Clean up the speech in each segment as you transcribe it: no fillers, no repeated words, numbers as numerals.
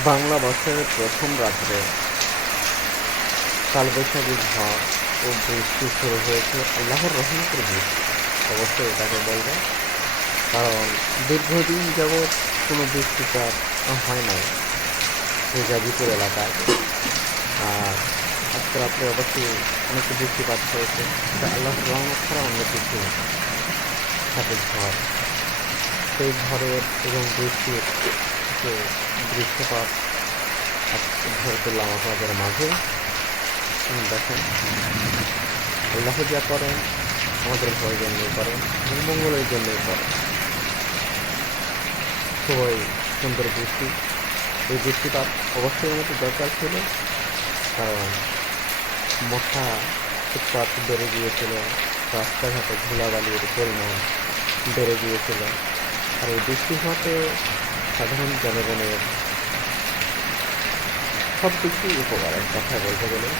বাংলা বছরের প্রথম রাত্রে কালবৈশাখী ঝড় ও বৃষ্টি শুরু হয়েছে। আল্লাহর রহমতের বৃষ্টি অবশ্যই এটাকে বলবে, কারণ দীর্ঘদিন যাবৎ কোনো বৃষ্টিপাত হয় নাই এই গাজীপুর এলাকায়। আর আজকে রাত্রে অবশ্যই অনেক বৃষ্টিপাত হয়েছে, এটা আল্লাহর রহমত ছাড়া অন্য কিছু সাথে ঝড়। সেই ঝড়ের এবং বৃষ্টির যে দৃশ্যপাত ধরে তুললাম আপনাদের মাঝে। দেখেন, আল্লাহ যা করেন আমাদের ভয়ের জন্যই করেন এবং মঙ্গলের জন্যই করেন। খুবই সুন্দর বৃষ্টি। এই বৃষ্টিপাত অবশ্যই আমাদের দরকার ছিল, কারণ মশা উৎপাত বেড়ে গিয়েছিল, রাস্তাঘাটে ধুলাবালির পরিমাণ বেড়ে গিয়েছিল। আর এই বৃষ্টি হওয়াতে সাধারণ জনগণের সব দিক দিয়ে উপকারের কথা বলতে গেলে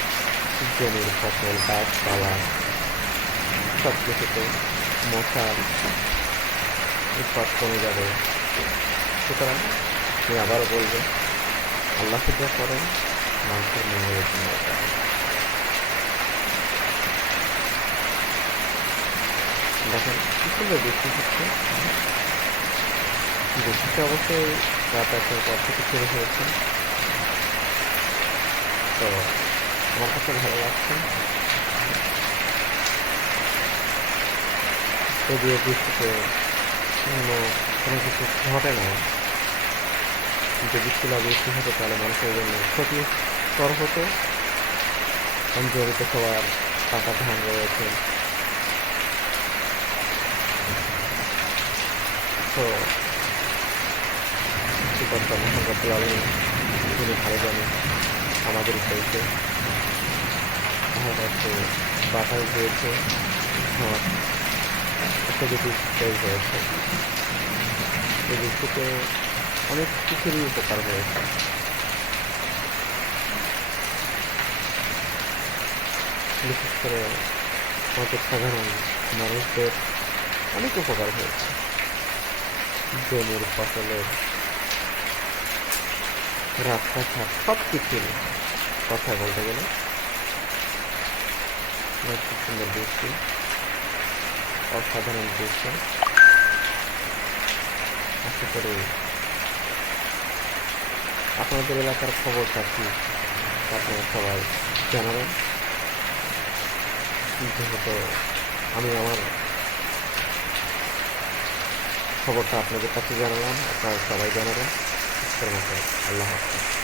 জমির ফসল, গাছপালা সব কিছুতে মশার উৎপাত কমে যাবে। সুতরাং আমি আবারও বলবো, আল্লাহ যা করেন মানুষের মঙ্গলের জন্য করেন। দেখেন কি সুন্দর বৃষ্টি হচ্ছে। বৃষ্টিটা অবশ্যই রাত ১টার পর থেকে শুরু হয়েছে, তো আমার কাছে ভালো লাগছে। যদিও বৃষ্টিতে অন্য কোনো কিছু ঘটে না, যদি শিলাবৃষ্টি হতো তাহলে মানুষের জন্য ক্ষতিকর হতো। জমিতে সবার পাকা ধান রয়েছে, তো সৃষ্টিকর্তা মহান রব্বুল আলামিন তিনি ভালো জানেন আমাদের চাইতে। দেখা যাচ্ছে বাতাস দিয়েছে, ঝড় পজিটিভ তৈরি হয়েছে। এই বৃষ্টিতে অনেক কিছুরই উপকার হয়েছে। বিশেষ করে আমাদের সাধারণ মানুষদের অনেক উপকার হয়েছে। জমির ফসলের, রাস্তাঘাট সব কিছুর কথা বলতে গেলে খুব সুন্দর বৃষ্টি, অসাধারণ দৃশ্য। আশা করি আপনাদের এলাকার খবরটা কি আপনারা সবাই জানাবেন। যেহেতু আমি আমার খবরটা আপনাদের কাছে জানালাম, আপনারা সবাই জানাবেন। আল্লাহ হাফেজ।